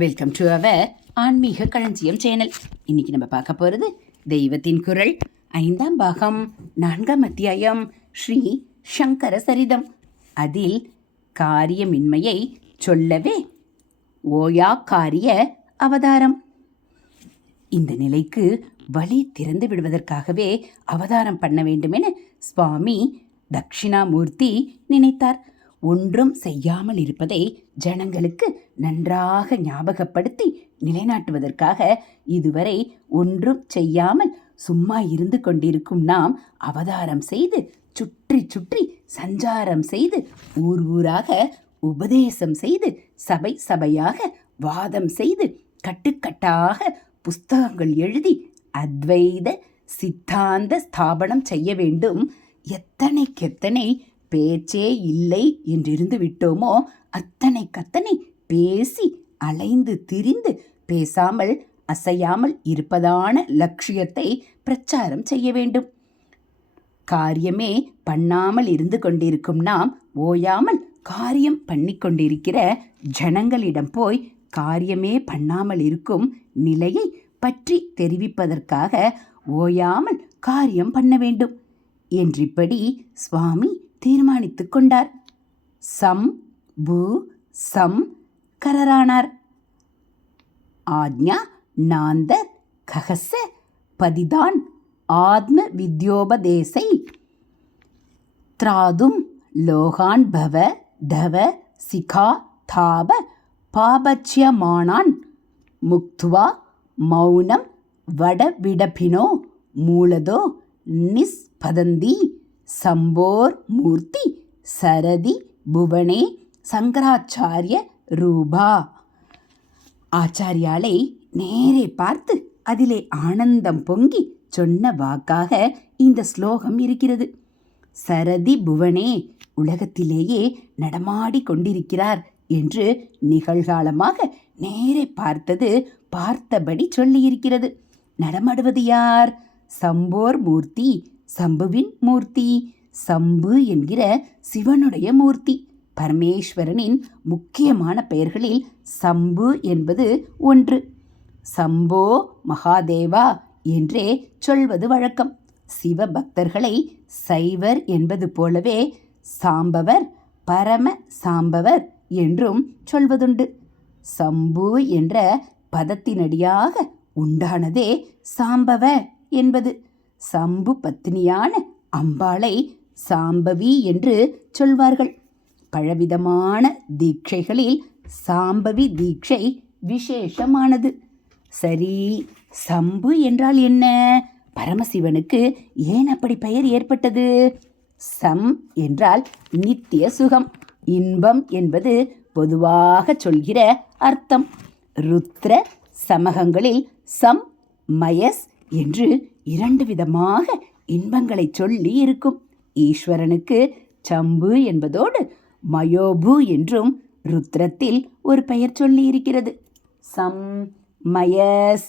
Welcome to our ஆன்மீக களஞ்சியம் channel இன்னைக்கு நம்ம பார்க்க போகிறது தெய்வத்தின் குரல். ஐந்தாம் பாகம் நான்காம் அத்தியாயம் ஸ்ரீ சங்கர சரிதம். அதில் காரியமின்மையை சொல்லவே ஓயா காரிய அவதாரம். இந்த நிலைக்கு வழி திறந்து விடுவதற்காகவே அவதாரம் பண்ண வேண்டுமென சுவாமி தட்சிணாமூர்த்தி நினைத்தார். ஒன்றும் செய்யாமல் இருப்பதை ஜனங்களுக்கு நன்றாக ஞாபகப்படுத்தி நிலைநாட்டுவதற்காக இதுவரை ஒன்றும் செய்யாமல் சும்மா இருந்து கொண்டிருக்கும் நாம் அவதாரம் செய்து சுற்றி சுற்றி சஞ்சாரம் செய்து ஊர் ஊராக உபதேசம் செய்து சபை சபையாக வாதம் செய்து கட்டுக்கட்டாக புஸ்தகங்கள் எழுதி அத்வைத சித்தாந்த ஸ்தாபனம் செய்ய வேண்டும். எத்தனைக்கெத்தனை பேச்சே இல்லை என்றிருந்து விட்டோமோ? அத்தனை கத்தனை பேசி அலைந்து திரிந்து பேசாமல் அசையாமல் இருப்பதான லட்சியத்தை பிரச்சாரம் செய்ய வேண்டும். காரியமே பண்ணாமல் இருந்து கொண்டிருக்கும் நாம் ஓயாமல் காரியம் பண்ணி கொண்டிருக்கிற ஜனங்களிடம் போய் காரியமே பண்ணாமல் இருக்கும் நிலையை பற்றி தெரிவிப்பதற்காக ஓயாமல் காரியம் பண்ண வேண்டும் என்றிப்படி சுவாமி தீர்மானித்து கொண்டார். சம் பு சம் கரரானார். ஆக்ஞா நாந்த ககச பதிதான் ஆத்ம வித்யோபதேசை. திராதும் லோகான் பவ தவ சிகா தாப பாபச்சியமானான் முக்துவா மௌனம் வடவிடபினோ மூலதோ நிஸ்பதந்தி. சம்போர் மூர்த்தி சரதி புவனே சங்கராச்சாரிய ரூபா. ஆச்சாரியாலை நேரே பார்த்து அதிலே ஆனந்தம் பொங்கி சொன்ன வாக்காக இந்த ஸ்லோகம் இருக்கிறது. சரதி புவனே உலகத்திலேயே நடமாடி கொண்டிருக்கிறார் என்று நிகழ்காலமாக நேரே பார்த்தது பார்த்தபடி சொல்லியிருக்கிறது. நடமாடுவது யார்? சம்போர் மூர்த்தி சம்புவின் மூர்த்தி. சம்பு என்கிற சிவனுடைய மூர்த்தி. பரமேஸ்வரனின் முக்கியமான பெயர்களில் சம்பு என்பது ஒன்று. சம்போ மகாதேவா என்றே சொல்வது வழக்கம். சிவ பக்தர்களை சைவர் என்பது போலவே சாம்பவர் பரம சாம்பவர் என்றும் சொல்வதுண்டு. சம்பு என்ற பதத்தினடியாக உண்டானதே சாம்பவ என்பது. சம்பு பத்தினியான அம்பாளை சாம்பவி என்று சொல்வார்கள். பலவிதமான தீட்சைகளில் சாம்பவி தீட்சை விசேஷமானது. சரி சம்பு என்றால் என்ன? பரமசிவனுக்கு ஏன் அப்படி பெயர் ஏற்பட்டது? சம் என்றால் நித்திய சுகம் இன்பம் என்பது பொதுவாக சொல்கிற அர்த்தம். ருத்ர சமகங்களில் சம் மயஸ் என்று இரண்டு விதமாக இன்பங்களை சொல்லி இருக்கும். ஈஸ்வரனுக்கு சம்பு என்பதோடு மயோபு என்றும் ருத்ரத்தில் ஒரு பெயர் சொல்லியிருக்கிறது. சம் மயஸ்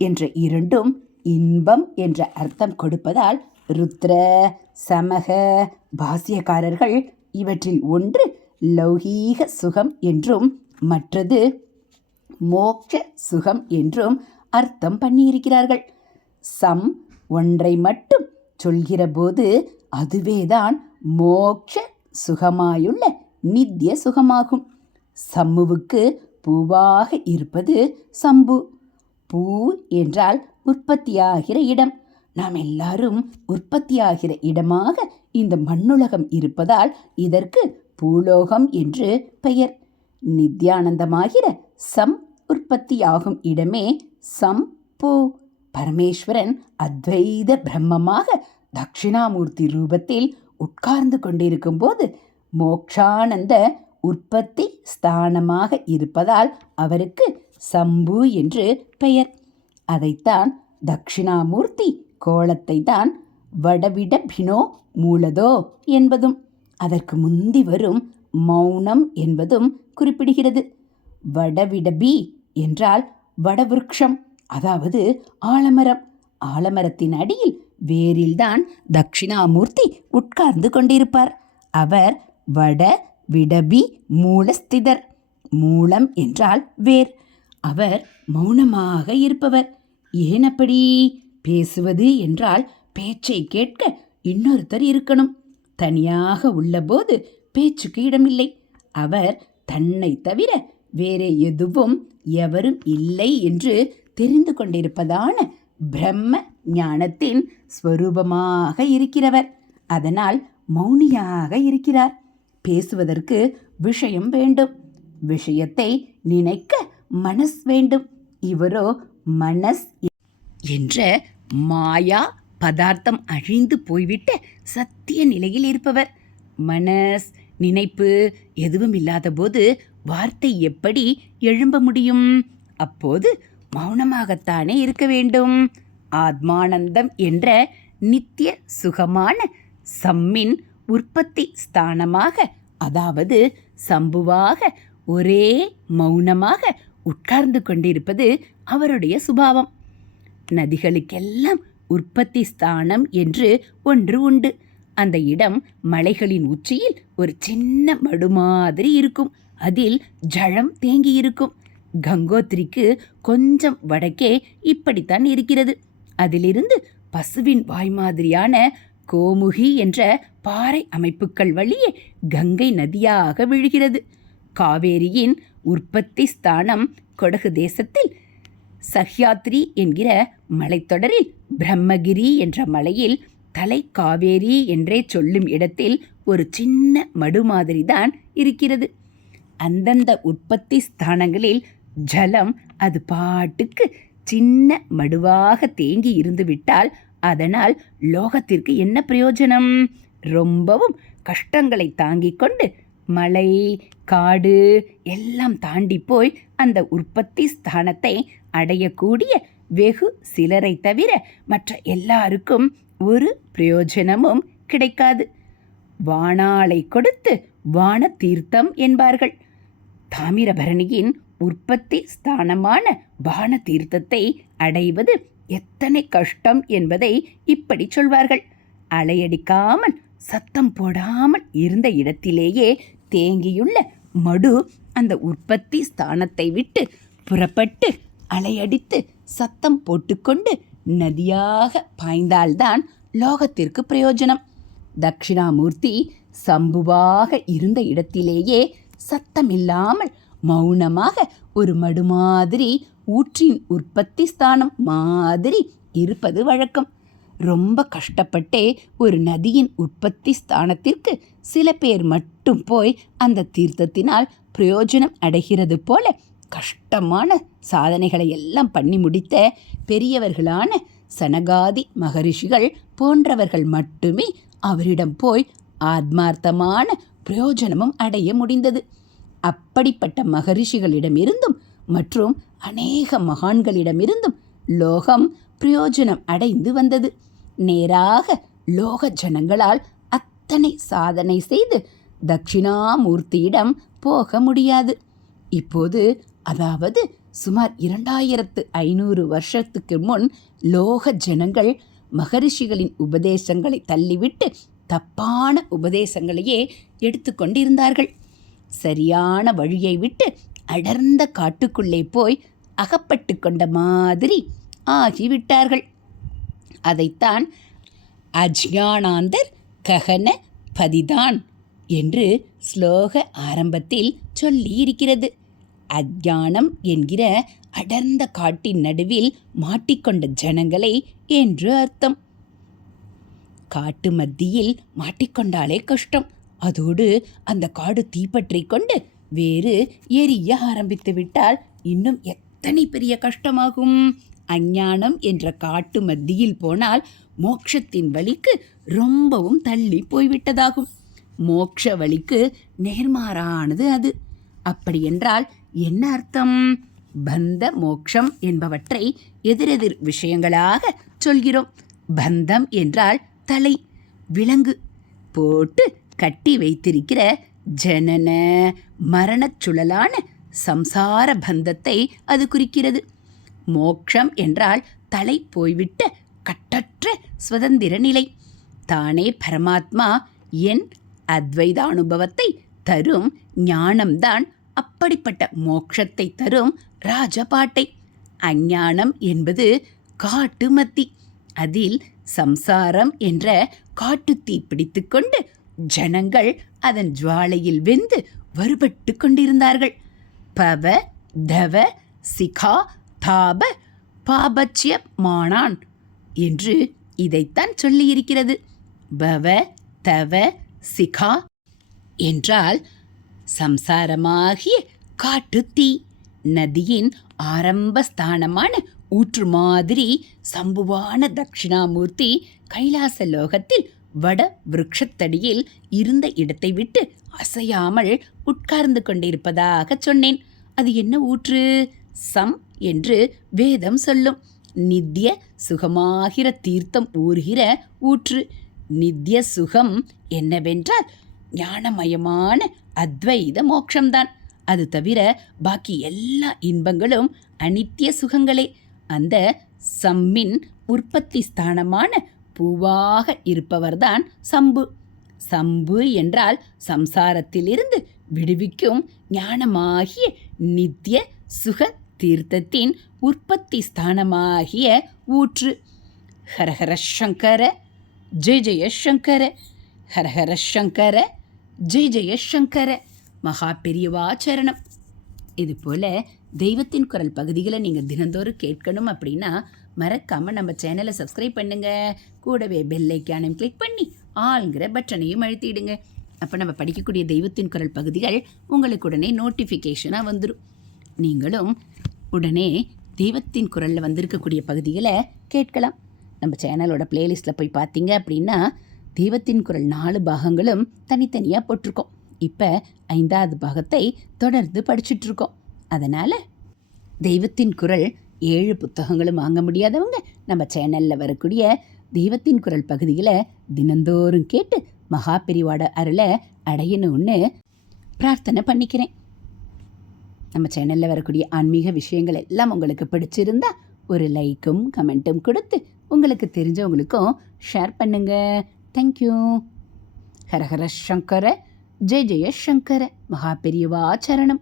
என்ற இரண்டும் இன்பம் என்ற அர்த்தம் கொடுப்பதால் ருத்ர சமக பாசியக்காரர்கள் இவற்றில் ஒன்று லௌகீக சுகம் என்றும் மற்றது மோட்ச சுகம் என்றும் அர்த்தம் பண்ணியிருக்கிறார்கள். சம் ஒன்றை மட்டும் சொல்கிறபோது அதுவேதான் மோட்ச சுகமாயுள்ள நித்திய சுகமாகும். சம்முவுக்கு பூவாக இருப்பது சம்பு. பூ என்றால் உற்பத்தியாகிற இடம். நாம் எல்லாரும் உற்பத்தியாகிற இடமாக இந்த மண்ணுலகம் இருப்பதால் இதற்கு பூலோகம் என்று பெயர். நித்யானந்தமாகிற சம் உற்பத்தியாகும் இடமே சம் பூ. பரமேஸ்வரன் அத்வைத பிரம்மமாக தட்சிணாமூர்த்தி ரூபத்தில் உட்கார்ந்து கொண்டிருக்கும் போது மோக்ஷானந்த உற்பத்தி ஸ்தானமாக இருப்பதால் அவருக்கு சம்பு என்று பெயர். அதைத்தான் தட்சிணாமூர்த்தி கோலத்தை தான் வடவிடபினோ மூலதோ என்பதும் அதற்கு முந்தி வரும் மௌனம் என்பதும் குறிப்பிடுகிறது. வடவிடபி என்றால் வடவிருக்ஷம் அதாவது ஆலமரம். ஆலமரத்தின் அடியில் வேரில்தான் தட்சிணாமூர்த்தி உட்கார்ந்து கொண்டிருப்பார். அவர் வட விடபி மூலஸ்திதர். மூலம் என்றால் வேர். அவர் மௌனமாக இருப்பவர். ஏன் அப்படி பேசுவது என்றால் பேச்சை கேட்க இன்னொருத்தர் இருக்கணும். தனியாக உள்ளபோது பேச்சுக்கு இடமில்லை. அவர் தன்னை தவிர வேற எதுவும் எவரும் இல்லை என்று தெரிந்து கொண்டிருப்பதான பிரம்ம ஞானத்தின் ஸ்வரூபமாக இருக்கிறவர். அதனால் மௌனியாக இருக்கிறார். பேசுவதற்கு விஷயம் வேண்டும். விஷயத்தை நினைக்க மனஸ் வேண்டும். இவரோ மனஸ் என்ற மாயா பதார்த்தம் அழிந்து போய்விட்ட சத்திய நிலையில் இருப்பவர். மனஸ் நினைப்பு எதுவும் இல்லாத போது வார்த்தை எப்படி எழும்ப முடியும்? அப்போது மௌனமாகத்தானே இருக்க வேண்டும். ஆத்மானந்தம் என்ற நித்திய சுகமான சம்மின் உற்பத்தி ஸ்தானமாக அதாவது சம்புவாக ஒரே மௌனமாக உட்கார்ந்து கொண்டிருப்பது அவருடைய சுபாவம். நதிகளுக்கெல்லாம் உற்பத்தி ஸ்தானம் என்று ஒன்று உண்டு. அந்த இடம் மலைகளின் உச்சியில் ஒரு சின்ன மடு மாதிரி இருக்கும். அதில் ஜலம் தேங்கி இருக்கும் கங்கோத்திரிக்கு கொஞ்சம் வடக்கே இப்படித்தான் இருக்கிறது. அதிலிருந்து பசுவின் வாய் மாதிரியான கோமுகி என்ற பாறை அமைப்புகள் வழியே கங்கை நதியாக விழுகிறது. காவேரியின் உற்பத்தி ஸ்தானம் கொடகு தேசத்தில் சஹ்யாத்ரி என்கிற மலைத்தொடரில் பிரம்மகிரி என்ற மலையில் தலை காவேரி என்றே சொல்லும் இடத்தில் ஒரு சின்ன மடு மாதிரி தான் இருக்கிறது. அந்தந்த உற்பத்தி ஸ்தானங்களில் ஜலம் அது பாட்டுக்கு சின்ன மடுவாக தேங்கி இருந்துவிட்டால் அதனால் லோகத்திற்கு என்ன பிரயோஜனம்? ரொம்பவும் கஷ்டங்களை தாங்கிக் கொண்டு மலை காடு எல்லாம் தாண்டி போய் அந்த உற்பத்தி ஸ்தானத்தை அடையக்கூடிய வெகு சிலரை தவிர மற்ற எல்லாருக்கும் ஒரு பிரயோஜனமும் கிடைக்காது. வானாளை கொடுத்து வான தீர்த்தம் என்பார்கள். தாமிரபரணியின் உற்பத்தி ஸ்தானமான பான தீர்த்தத்தை அடைவது எத்தனை கஷ்டம் என்பதை இப்படி சொல்வார்கள். அலையடிக்காமல் சத்தம் போடாமல் இருந்த இடத்திலேயே தேங்கியுள்ள மடு அந்த உற்பத்தி ஸ்தானத்தை விட்டு புறப்பட்டு அலையடித்து சத்தம் போட்டுக்கொண்டு நதியாக பாய்ந்தால்தான் லோகத்திற்கு பிரயோஜனம். தட்சிணாமூர்த்தி சம்புவாக இருந்த இடத்திலேயே சத்தமில்லாமல் மௌனமாக ஒரு மடு மாதிரி ஊற்றின் உற்பத்தி ஸ்தானம் மாதிரி இருப்பது வழக்கம். ரொம்ப கஷ்டப்பட்டே ஒரு நதியின் உற்பத்தி ஸ்தானத்திற்கு சில பேர் மட்டும் போய் அந்த தீர்த்தத்தினால் பிரயோஜனம் அடைகிறது போல கஷ்டமான சாதனைகளை எல்லாம் பண்ணி முடித்த பெரியவர்களான சனகாதி மகரிஷிகள் போன்றவர்கள் மட்டுமே அவரிடம் போய் ஆத்மார்த்தமான பிரயோஜனமும் அடைய முடிந்தது. அப்படிப்பட்ட மகரிஷிகளிடமிருந்தும் மற்றும் அநேக மகான்களிடமிருந்தும் லோகம் பிரயோஜனம் அடைந்து வந்தது. நேராக லோக ஜனங்களால் அத்தனை சாதனை செய்து தட்சிணாமூர்த்தியிடம் போக முடியாது. இப்போது அதாவது சுமார் இரண்டாயிரத்து ஐநூறு வருஷத்துக்கு முன் லோக ஜனங்கள் மகரிஷிகளின் உபதேசங்களை தள்ளிவிட்டு தப்பான உபதேசங்களையே எடுத்துக்கொண்டிருந்தார்கள். சரியான வழியை விட்டு அடர்ந்த காட்டுக்குள்ளே போய் அகப்பட்டு கொண்ட மாதிரி ஆகிவிட்டார்கள். அதைத்தான் அஜ்ஞானாந்தர் ககன பதிதான் என்று ஸ்லோக ஆரம்பத்தில் சொல்லியிருக்கிறது. அஜ்ஞானம் என்கிற அடர்ந்த காட்டின் நடுவில் மாட்டிக்கொண்ட ஜனங்களை என்று அர்த்தம். காட்டு மத்தியில் மாட்டிக்கொண்டாலே கஷ்டம். அதோடு அந்த காடு தீப்பற்றி கொண்டு வேறு எரிய ஆரம்பித்து விட்டால் இன்னும் எத்தனை பெரிய கஷ்டமாகும்? அஞ்ஞானம் என்ற காட்டு மத்தியில் போனால் மோட்சத்தின் வழிக்கு ரொம்பவும் தள்ளி போய்விட்டதாகும். மோட்ச வழிக்கு நேர்மாறானது அது. அப்படியென்றால் என்ன அர்த்தம்? பந்த மோக்ஷம் என்பவற்றை எதிரெதிர் விஷயங்களாக சொல்கிறோம். பந்தம் என்றால் தலை விலங்கு. போட்டு கட்டி வைத்திருக்கிற ஜனன மரணச் சுழலான சம்சார பந்தத்தை அது குறிக்கிறது. மோக்ஷம் என்றால் தலை போய்விட்ட கட்டற்ற சுதந்திர நிலை. தானே பரமாத்மா என் அத்வைதானுபவத்தை தரும் ஞானம்தான் அப்படிப்பட்ட மோட்சத்தை தரும் ராஜபாட்டை. அஞ்ஞானம் என்பது காட்டுமத்தி அதில் சம்சாரம் என்ற காட்டுத்தீ பிடித்துக்கொண்டு ஜனங்கள் அதன் ஜுவாலையில் வெந்து வருபட்டு கொண்டிருந்தார்கள். பவ தவ சிகா தாப பாபச்சிய மானான் என்று இதைத்தான் சொல்லியிருக்கிறது. பவ தவ சிகா என்றால் சம்சாரமாகிய காட்டு தீ நதியின் ஆரம்ப ஸ்தானமான ஊற்று மாதிரி சம்புவான தட்சிணாமூர்த்தி கைலாச லோகத்தில் வட விருட்சத்தடியில் இருந்த இடத்தை விட்டு அசையாமல் உட்கார்ந்து கொண்டிருப்பதாக சொன்னேன். அது என்ன ஊற்று? சம் என்று வேதம் சொல்லும். நித்திய சுகமாகிற தீர்த்தம் ஊறுகிற ஊற்று. நித்திய சுகம் என்னவென்றால் ஞானமயமான அத்வைத மோட்சம்தான் அது தவிர பாக்கி எல்லா இன்பங்களும் அனித்திய சுகங்களே. அந்த சம்மின் உற்பத்தி ஸ்தானமான பூவாக இருப்பவர்தான் சம்பு. சம்பு என்றால் சம்சாரத்திலிருந்து விடுவிக்கும் ஞானமாகிய நித்திய சுக தீர்த்தத்தின் உற்பத்தி ஸ்தானமாகிய ஊற்று. ஹரஹர சங்கர ஜெய ஜெயசங்கர ஹரஹர சங்கர ஜெய ஜெயசங்கர மகா பெரியவாச்சரணம் இது போல் தெய்வத்தின் குரல் பகுதிகளை நீங்கள் தினந்தோறும் கேட்கணும் அப்படின்னா மறக்காமல் நம்ம சேனலை சப்ஸ்கிரைப் பண்ணுங்கள் கூடவே பெல் ஐக்கானையும் கிளிக் பண்ணி ஆளுங்கிற பட்டனையும் அழுத்திடுங்க. அப்போ நம்ம படிக்கக்கூடிய தெய்வத்தின் குரல் பகுதிகள் உங்களுக்கு உடனே நோட்டிஃபிகேஷனாக வந்துடும் நீங்களும் உடனே தெய்வத்தின் குரலில் வந்திருக்கக்கூடிய பகுதிகளை கேட்கலாம். நம்ம சேனலோட பிளேலிஸ்ட்டில் போய் பார்த்தீங்க அப்படின்னா தெய்வத்தின் குரல் நாலு பாகங்களும் தனித்தனியாக போட்டிருக்கோம். இப்போ ஐந்தாவது பாகத்தை தொடர்ந்து படிச்சுட்ருக்கோம் அதனால் தெய்வத்தின் குரல் ஏழு புத்தகங்களும் வாங்க முடியாதவங்க நம்ம சேனலில் வரக்கூடிய தெய்வத்தின் குரல் பகுதிகளை தினந்தோறும் கேட்டு மகா பிரிவாட அருளை அடையணும்னு பிரார்த்தனை பண்ணிக்கிறேன். நம்ம சேனலில் வரக்கூடிய ஆன்மீக விஷயங்கள் எல்லாம் உங்களுக்கு பிடிச்சிருந்தா ஒரு லைக்கும் கமெண்ட்டும் கொடுத்து உங்களுக்கு தெரிஞ்சவங்களுக்கும் ஷேர் பண்ணுங்க. தேங்க்யூ ஹரஹர சங்கர ஜெய ஜெய சங்கர மகா பெரியவா சரணம்.